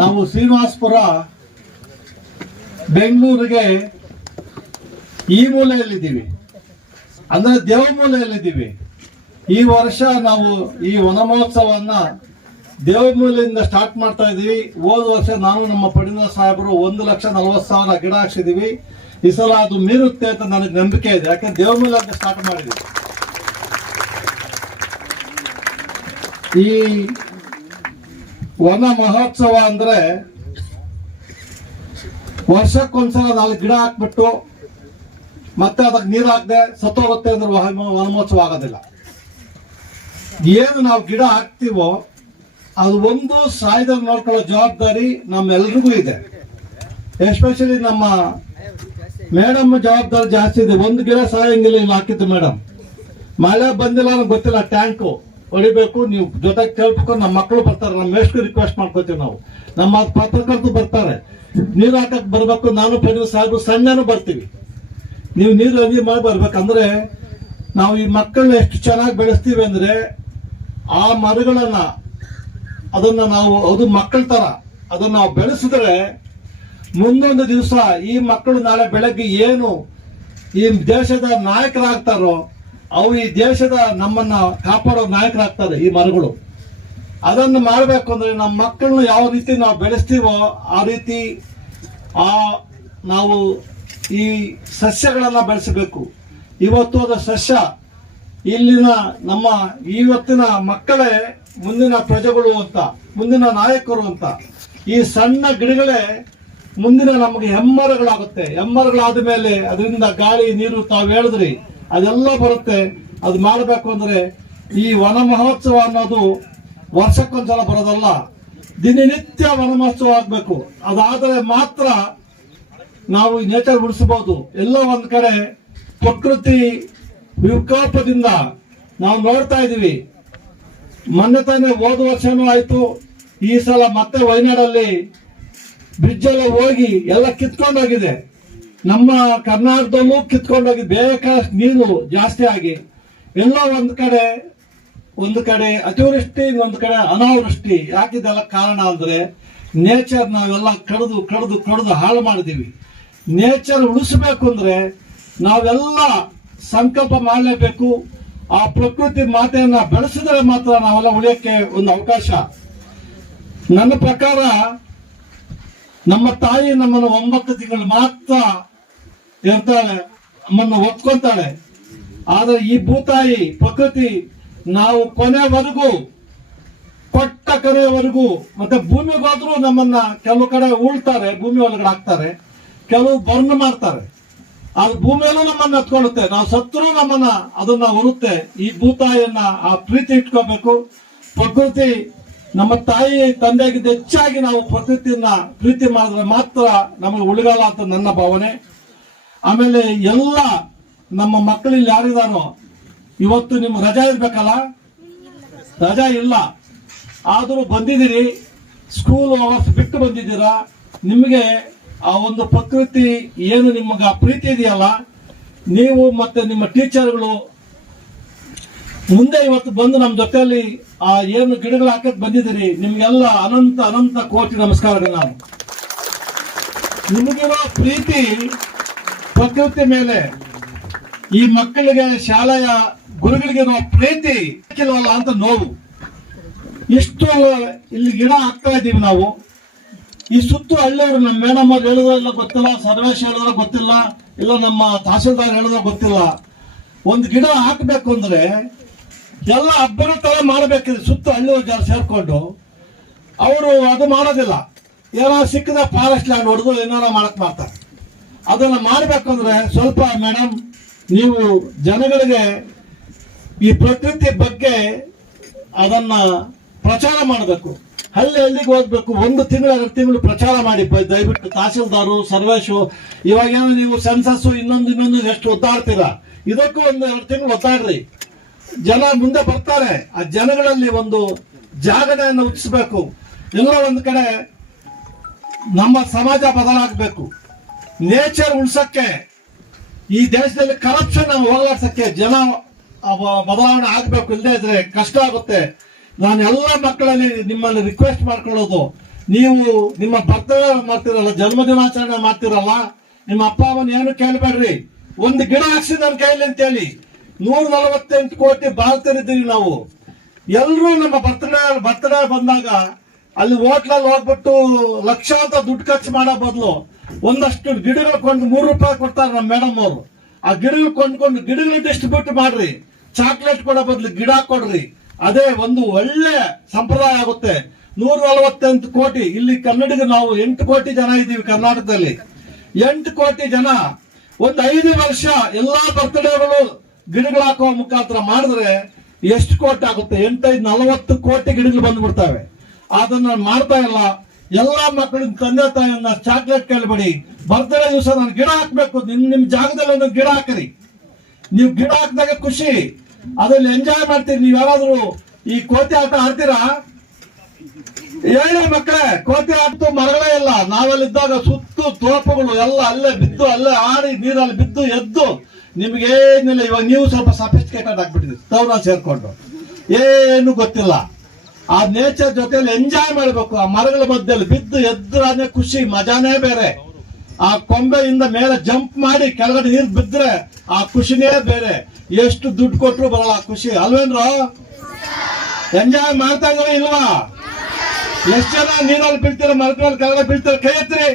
ನಾವು ಶ್ರೀನಿವಾಸಪುರ ಬೆಂಗಳೂರಿಗೆ ಈ ಮೂಲೆಯಲ್ಲಿದ್ದೀವಿ, ಅಂದ್ರೆ ದೇವಮೂಲೆಯಲ್ಲಿದ್ದೀವಿ. ಈ ವರ್ಷ ನಾವು ಈ ವನ ಮಹೋತ್ಸವನ್ನ ದೇವಮೂಲೆಯಿಂದ ಸ್ಟಾರ್ಟ್ ಮಾಡ್ತಾ ಇದ್ದೀವಿ. ಹೋದ ವರ್ಷ ನಾನು ನಮ್ಮ ಪಡಿನ ಸಾಹೇಬರು 1,40,40,000 ಗಿಡ ಹಾಕ್ಸಿದೀವಿ. ಈ ಸಲ ಅದು ಮೀರುತ್ತೆ ಅಂತ ನನಗೆ ನಂಬಿಕೆ ಇದೆ, ಯಾಕಂದ್ರೆ ದೇವಮೂಲೆ ಅಂತ ಸ್ಟಾರ್ಟ್ ಮಾಡಿದ್ವಿ. ಈ ವನ ಮಹೋತ್ಸವ ಅಂದ್ರೆ ವರ್ಷಕ್ಕೊಂದ್ಸಲ 4 ಗಿಡ ಹಾಕ್ಬಿಟ್ಟು ಮತ್ತೆ ಅದಕ್ಕೆ ನೀರು ಹಾಕದೆ ಸತ್ತೋಗುತ್ತೆ ಅಂದ್ರೆ ವನ ಮಹೋತ್ಸವ ಆಗೋದಿಲ್ಲ. ಏನು ನಾವು ಗಿಡ ಹಾಕ್ತಿವೋ ಅದು ಒಂದು ಸಾಯ್ದಾಗ ನೋಡ್ಕೊಳ್ಳೋ ಜವಾಬ್ದಾರಿ ನಮ್ಮೆಲ್ರಿಗೂ ಇದೆ. ಎಸ್ಪೆಷಲಿ ನಮ್ಮ ಮೇಡಮ್ ಜವಾಬ್ದಾರಿ ಜಾಸ್ತಿ ಇದೆ. ಒಂದು ಗಿಡ ಸಾಯಂಗಿಲ್ಲ ಇಲ್ಲಿ ಹಾಕಿದ್ದು ಮೇಡಮ್. ಮಳೆ ಬಂದಿಲ್ಲ ಅನ್ನೋದು ಗೊತ್ತಿಲ್ಲ, ಟ್ಯಾಂಕು ಹೊಡಿಬೇಕು, ನೀವು ಜೊತೆಗೆ ಕೇಳ್ಬೇಕು. ನಮ್ಮ ಮಕ್ಕಳು ಬರ್ತಾರೆ, ನಮ್ಮ ಮೇಷ್ಟ್ರು ರಿಕ್ವೆಸ್ಟ್ ಮಾಡ್ಕೋತೀವಿ ನಾವು. ನಮ್ಮ ಪತ್ರಕರ್ತರು ಬರ್ತಾರೆ, ನೀರು ಹಾಕಕ್ ಬರ್ಬೇಕು. ನಾನು ಪಡಿ ಸಾಹೇಬ್ ಸಣ್ಣನು ಬರ್ತೀವಿ. ನೀವು ನೀರು ಅದಿ ಮಾಡಿ ಬರ್ಬೇಕಂದ್ರೆ ನಾವು ಈ ಮಕ್ಕಳನ್ನ ಎಷ್ಟು ಚೆನ್ನಾಗಿ ಬೆಳೆಸ್ತೀವಿ ಅಂದ್ರೆ ಆ ಮರಗಳನ್ನ ಅದನ್ನ ನಾವು ಅದು ಮಕ್ಕಳ ತರ ಅದನ್ನ ನಾವು ಬೆಳೆಸಿದ್ರೆ ಮುಂದೊಂದು ದಿವಸ ಈ ಮಕ್ಕಳು ನಾಳೆ ಬೆಳಗ್ಗೆ ಏನು ಈ ದೇಶದ ನಾಯಕರಾಗ್ತಾರೋ ಅವು ಈ ದೇಶದ ನಮ್ಮನ್ನ ಕಾಪಾಡೋ ನಾಯಕರಾಗ್ತಾರೆ ಈ ಮರಗಳು. ಅದನ್ನು ಮಾಡಬೇಕು ಅಂದ್ರೆ ನಮ್ಮ ಮಕ್ಕಳನ್ನ ಯಾವ ರೀತಿ ನಾವು ಬೆಳೆಸ್ತೀವೋ ಆ ರೀತಿ ನಾವು ಈ ಸಸ್ಯಗಳನ್ನ ಬೆಳೆಸಬೇಕು. ಇವತ್ತು ಅದ ಸಸ್ಯ ಇಲ್ಲಿನ ನಮ್ಮ ಇವತ್ತಿನ ಮಕ್ಕಳೇ ಮುಂದಿನ ಪ್ರಜೆಗಳು ಅಂತ, ಮುಂದಿನ ನಾಯಕರು ಅಂತ. ಈ ಸಣ್ಣ ಗಿಡಗಳೇ ಮುಂದಿನ ನಮಗೆ ಹೆಮ್ಮರಗಳಾಗುತ್ತೆ. ಹೆಮ್ಮರಗಳಾದ ಮೇಲೆ ಅದರಿಂದ ಗಾಳಿ ನೀರು ತಾವು ಹೇಳಿದ್ರಿ ಅದೆಲ್ಲ ಬರುತ್ತೆ. ಅದು ಮಾಡಬೇಕು ಅಂದ್ರೆ ಈ ವನ ಮಹೋತ್ಸವ ಅನ್ನೋದು ವರ್ಷಕ್ಕೊಂದ್ಸಲ ಬರೋದಲ್ಲ, ದಿನನಿತ್ಯ ವನ ಮಹೋತ್ಸವ ಆಗ್ಬೇಕು. ಅದಾದರೆ ಮಾತ್ರ ನಾವು ಈ ನೇಚರ್ ಉಳಿಸಬಹುದು. ಎಲ್ಲ ಒಂದ್ ಕಡೆ ಪ್ರಕೃತಿ ವಿಕೋಪದಿಂದ ನಾವು ನೋಡ್ತಾ ಇದೀವಿ. ಮೊನ್ನೆ ತಾನೇ ಹೋದ ವರ್ಷನೂ ಆಯ್ತು, ಈ ಸಲ ಮತ್ತೆ ವಯನಾಡಲ್ಲಿ ಬ್ರಿಡ್ಜ್ ಎಲ್ಲ ಹೋಗಿ ಎಲ್ಲ ಕಿತ್ಕೊಂಡೋಗಿದೆ. ನಮ್ಮ ಕರ್ನಾಟಕದಲ್ಲೂ ಕಿತ್ಕೊಂಡೋಗಿ ಬೇಕಾದಷ್ಟು ನೀರು ಜಾಸ್ತಿ ಆಗಿ ಎಲ್ಲ ಒಂದು ಕಡೆ ಅತಿವೃಷ್ಟಿ, ಇನ್ನೊಂದು ಕಡೆ ಅನಾವೃಷ್ಟಿ. ಯಾಕಿದೆಲ್ಲ ಕಾರಣ ಅಂದ್ರೆ ನೇಚರ್ ನಾವೆಲ್ಲ ಕಡಿದು ಹಾಳು ಮಾಡಿದೀವಿ. ನೇಚರ್ ಉಳಿಸಬೇಕು ಅಂದ್ರೆ ನಾವೆಲ್ಲ ಸಂಕಲ್ಪ ಮಾಡಲೇಬೇಕು. ಆ ಪ್ರಕೃತಿ ಮಾತೆಯನ್ನ ಬೆಳೆಸಿದ್ರೆ ಮಾತ್ರ ನಾವೆಲ್ಲ ಉಳಿಯಕ್ಕೆ ಒಂದು ಅವಕಾಶ. ನನ್ನ ಪ್ರಕಾರ ನಮ್ಮ ತಾಯಿ ನಮ್ಮನ್ನು 9 ತಿಂಗಳು ಮಾತ್ರ ಇರ್ತಾಳೆ, ನಮ್ಮನ್ನು ಒತ್ಕೊಂತಾಳೆ. ಆದ್ರೆ ಈ ಭೂತಾಯಿ ಪ್ರಕೃತಿ ನಾವು ಕೊನೆವರೆಗೂ ಕೊಟ್ಟ ಕರೆಯವರೆಗೂ ಮತ್ತೆ ಭೂಮಿಗೆ ಹೋದ್ರೂ ನಮ್ಮನ್ನ ಕೆಲವು ಕಡೆ ಉಳ್ತಾರೆ, ಭೂಮಿ ಒಳಗಡೆ ಹಾಕ್ತಾರೆ, ಕೆಲವು ಬರ್ನ್ ಮಾಡ್ತಾರೆ. ಅದು ಭೂಮಿಯಲ್ಲೂ ನಮ್ಮನ್ನ ಹತ್ಕೊಳ್ಳುತ್ತೆ. ನಾವು ಸತ್ರು ನಮ್ಮನ್ನ ಅದನ್ನ ಉರುತ್ತೆ. ಈ ಭೂತಾಯಿಯನ್ನ ಆ ಪ್ರೀತಿ ಇಟ್ಕೋಬೇಕು. ಪ್ರಕೃತಿ ನಮ್ಮ ತಾಯಿ ತಂದೆಗಿಂತ ಹೆಚ್ಚಾಗಿ ನಾವು ಪ್ರಕೃತಿಯನ್ನ ಪ್ರೀತಿ ಮಾಡಿದ್ರೆ ಮಾತ್ರ ನಮಗೆ ಉಳಿಗಾಲ ಅಂತ ನನ್ನ ಭಾವನೆ. ಆಮೇಲೆ ಎಲ್ಲ ನಮ್ಮ ಮಕ್ಕಳಿಲ್ಲಿ ಯಾರಿದಾರೋ ಇವತ್ತು ನಿಮ್ಮ ರಜಾ ಇರ್ಬೇಕಲ್ಲ, ರಜಾ ಇಲ್ಲ ಆದರೂ ಬಂದಿದ್ದೀರಿ, ಸ್ಕೂಲ್ ಅವರ್ಸ್ ಬಿಟ್ಟು ಬಂದಿದ್ದೀರಾ. ನಿಮಗೆ ಆ ಒಂದು ಪ್ರಕೃತಿ ಏನು ನಿಮಗೆ ಪ್ರೀತಿ ಇದೆಯಲ್ಲ, ನೀವು ಮತ್ತೆ ನಿಮ್ಮ ಟೀಚರ್ಗಳು ಮುಂದೆ ಇವತ್ತು ಬಂದು ನಮ್ಮ ಜೊತೆಯಲ್ಲಿ ಆ ಏನು ಗಿಡಗಳು ಹಾಕಕ್ ಬಂದಿದ್ದೀರಿ, ನಿಮ್ಗೆಲ್ಲ ಅನಂತ ಕೋಟಿ ನಮಸ್ಕಾರಗಳು. ನಾವು ನಿಮಗಿರೋ ಪ್ರೀತಿ ಪ್ರಕೃತಿ ಮೇಲೆ, ಈ ಮಕ್ಕಳಿಗೆ ಶಾಲೆಯ ಗುರುಗಳಿಗಿರೋ ಪ್ರೀತಿ ಕೆಲವಲ್ಲ ಅಂತ ನೋವು. ಇಷ್ಟು ಇಲ್ಲಿ ಗಿಡ ಹಾಕ್ತಾ ಇದ್ದೀವಿ ನಾವು. ಈ ಸುತ್ತು ಹಳ್ಳಿಯವರು ನಮ್ಮ ಮೇಡಮ್ ಅವ್ರು ಹೇಳಿದ್ರೆಲ್ಲ ಗೊತ್ತಿಲ್ಲ, ಸರ್ವೇಶ್ ಹೇಳಿದ್ರೆ ಗೊತ್ತಿಲ್ಲ, ಇಲ್ಲ ನಮ್ಮ ತಹಸೀಲ್ದಾರ್ ಹೇಳಿದ್ರೆ ಗೊತ್ತಿಲ್ಲ. ಒಂದು ಗಿಡ ಹಾಕಬೇಕು ಅಂದ್ರೆ ಎಲ್ಲ ಹಬ್ಬದ ತರ ಮಾಡಬೇಕಿದೆ. ಸುತ್ತ ಹಳ್ಳಿಯವ್ರು ಜನ ಸೇರ್ಕೊಂಡು ಅವರು ಅದು ಮಾಡೋದಿಲ್ಲ. ಏನೋ ಸಿಕ್ಕದ ಫಾರೆಸ್ಟ್ ಲ್ಯಾಂಡ್ ಹೊಡೆದು ಏನಾರ ಮಾಡಕ್ ಮಾಡ್ತಾರೆ. ಅದನ್ನ ಮಾಡಬೇಕು ಅಂದ್ರೆ ಸ್ವಲ್ಪ ಮೇಡಮ್ ನೀವು ಜನಗಳಿಗೆ ಈ ಪ್ರಕೃತಿ ಬಗ್ಗೆ ಅದನ್ನ ಪ್ರಚಾರ ಮಾಡಬೇಕು. ಹಳ್ಳಿಗೆ ಹೋಗ್ಬೇಕು. 1 ತಿಂಗಳು 2 ತಿಂಗಳು ಪ್ರಚಾರ ಮಾಡಿ ದಯವಿಟ್ಟು. ತಹಸೀಲ್ದಾರು, ಸರ್ವೇಶು, ಇವಾಗೇನೋ ನೀವು ಸೆನ್ಸಸ್ ಇನ್ನೊಂದು ಎಷ್ಟು ಒದ್ದಾಡ್ತೀರಾ, ಇದಕ್ಕೂ 1-2 ತಿಂಗಳು ಒದ್ದಾಡ್ರಿ. ಜನ ಮುಂದೆ ಬರ್ತಾರೆ. ಆ ಜನಗಳಲ್ಲಿ ಒಂದು ಜಾಗರಣೆಯನ್ನು ಹುಟ್ಟಿಸ್ಬೇಕು. ಎಲ್ಲ ಒಂದು ಕಡೆ ನಮ್ಮ ಸಮಾಜ ಬದಲಾಗಬೇಕು. ನೇಚರ್ ಉಳ್ಸಕ್ಕೆ, ಈ ದೇಶದಲ್ಲಿ ಕರಪ್ಷನ್ ಹೋಗ್ಲಾಡ್ಸಕ್ಕೆ ಜನ ಬದಲಾವಣೆ ಆಗ್ಬೇಕು. ಇಲ್ಲದೆ ಇದ್ರೆ ಕಷ್ಟ ಆಗುತ್ತೆ. ನಾನು ಎಲ್ಲ ಮಕ್ಕಳಲ್ಲಿ ನಿಮ್ಮಲ್ಲಿ ರಿಕ್ವೆಸ್ಟ್ ಮಾಡ್ಕೊಳ್ಳೋದು, ನೀವು ನಿಮ್ಮ ಬರ್ತಡೇ ಮಾಡ್ತಿರಲ್ಲ, ಜನ್ಮದಿನಾಚರಣೆ ಮಾಡ್ತಿರಲ್ಲ, ನಿಮ್ಮ ಅಪ್ಪ ಅಮ್ಮನ ಏನು ಕೇಳಬೇಡ್ರಿ. ಒಂದು ಗಿಡ ಹಾಕ್ಸಿ ನನ್ನ ಕೈಲಿ ಅಂತೇಳಿ. 148 ಕೋಟಿ ಭಾರತೀಯರಿದ್ದೀವಿ ನಾವು. ಎಲ್ಲರೂ ನಮ್ಮ ಬರ್ತಡೇ ಬಂದಾಗ ಅಲ್ಲಿ ಹೋಟ್ಲಲ್ಲಿ ಹೋಗ್ಬಿಟ್ಟು ಲಕ್ಷಾಂತರ ದುಡ್ಡು ಖರ್ಚು ಮಾಡೋ ಬದಲು ಒಂದಷ್ಟು ಗಿಡಗಳು ಕೊಂಡು ₹3 ಕೊಡ್ತಾರೆ ನಮ್ಮ ಮೇಡಮ್ ಅವರು. ಆ ಗಿಡಗಳು ಕೊಂಡ್ಕೊಂಡು ಗಿಡಗಳು ಡಿಸ್ಟ್ರಿಬ್ಯೂಟ್ ಮಾಡ್ರಿ. ಚಾಕ್ಲೇಟ್ ಕೊಡೋ ಬದಲು ಗಿಡ ಕೊಡ್ರಿ. ಅದೇ ಒಂದು ಒಳ್ಳೆ ಸಂಪ್ರದಾಯ ಆಗುತ್ತೆ. 148 ಕೋಟಿ, ಇಲ್ಲಿ ಕನ್ನಡಿಗ ನಾವು 8 ಕೋಟಿ ಜನ ಇದ್ದೀವಿ ಕರ್ನಾಟಕದಲ್ಲಿ. 8 ಕೋಟಿ ಜನ ಒಂದು 5 ವರ್ಷ ಎಲ್ಲಾ ಬರ್ತಡೇಗಳು ಗಿಡಗಳು ಹಾಕುವ ಮುಖಾಂತರ ಮಾಡಿದ್ರೆ ಎಷ್ಟು ಕೋಟಿ ಆಗುತ್ತೆ? 40 ಕೋಟಿ ಗಿಡಗಳು ಬಂದ್ಬಿಡ್ತವೆ. ಅದನ್ನ ಮಾಡ್ತಾ ಇಲ್ಲ. ಎಲ್ಲಾ ಮಕ್ಕಳಿಗೆ ತಂದೆ ತಾಯಿಯನ್ನ ಚಾಕ್ಲೇಟ್ ಕೇಳಬೇಡಿ. ಬರ್ತಡೇ ದಿವಸ ನಾನು ಗಿಡ ಹಾಕ್ಬೇಕು, ನಿಮ್ ಜಾಗದಲ್ಲಿ ಒಂದು ಗಿಡ ಹಾಕಿರಿ. ನೀವು ಗಿಡ ಹಾಕಿದಾಗ ಖುಷಿ, ಅದ್ರಲ್ಲಿ ಎಂಜಾಯ್ ಮಾಡ್ತೀರಿ. ನೀವ್ ಯಾರಾದ್ರೂ ಈ ಕೋತಿ ಆಟ ಆಡ್ತೀರಾ? ಹೇಳಿ ಮಕ್ಕಳೇ, ಕೋತಿ ಆಟ ಮರಗಳೇ ಇಲ್ಲ. ನಾವೆಲ್ಲಿದ್ದಾಗ ಸುತ್ತು ತೋಪುಗಳು ಎಲ್ಲ ಅಲ್ಲೇ ಬಿದ್ದು, ಅಲ್ಲೇ ಆಡಿ ನೀರಲ್ಲಿ ಬಿದ್ದು ಎದ್ದು ನಿಮ್ಗೇನಿಲ್ಲ. ಇವಾಗ ನೀವು ಸ್ವಲ್ಪ ಸಫಿಸ್ಟಿಕೇಟೆಡ್ ಆಗ್ಬಿಟ್ಟಿದ್ದೀರಿ, ತವರ ಸೇರ್ಕೊಂಡು ಏನು ಗೊತ್ತಿಲ್ಲ. ಆ ನೇಚರ್ ಜೊತೆಲಿ ಎಂಜಾಯ್ ಮಾಡ್ಬೇಕು. ಆ ಮರಗಳ ಮಧ್ಯದಲ್ಲಿ ಬಿದ್ದು ಎದ್ದು ಖುಷಿ, ಮಜಾನೇ ಬೇರೆ. ಆ ಕೊಂಬೆಯಿಂದ ಮೇಲೆ ಜಂಪ್ ಮಾಡಿ ಕೆಳಗಡೆ ನೀರು ಬಿದ್ರೆ ಆ ಖುಷಿನೇ ಬೇರೆ. ಎಷ್ಟು ದುಡ್ಡು ಕೊಟ್ಟರು ಬರಲ್ಲ ಆ ಖುಷಿ, ಅಲ್ವೇನ್ರು? ಎಂಜಾಯ್ ಮಾಡ್ತಾ ಇದ್ರೆ ಇಲ್ವಾ? ಎಷ್ಟು ಜನ ನೀರಲ್ಲಿ ಬೀಳ್ತೀರ, ಮರದ ಮೇಲೆ ಕೆಳಗಡೆ ಬೀಳ್ತೀರ? ಕೈ ಎತ್ತಿರಿ.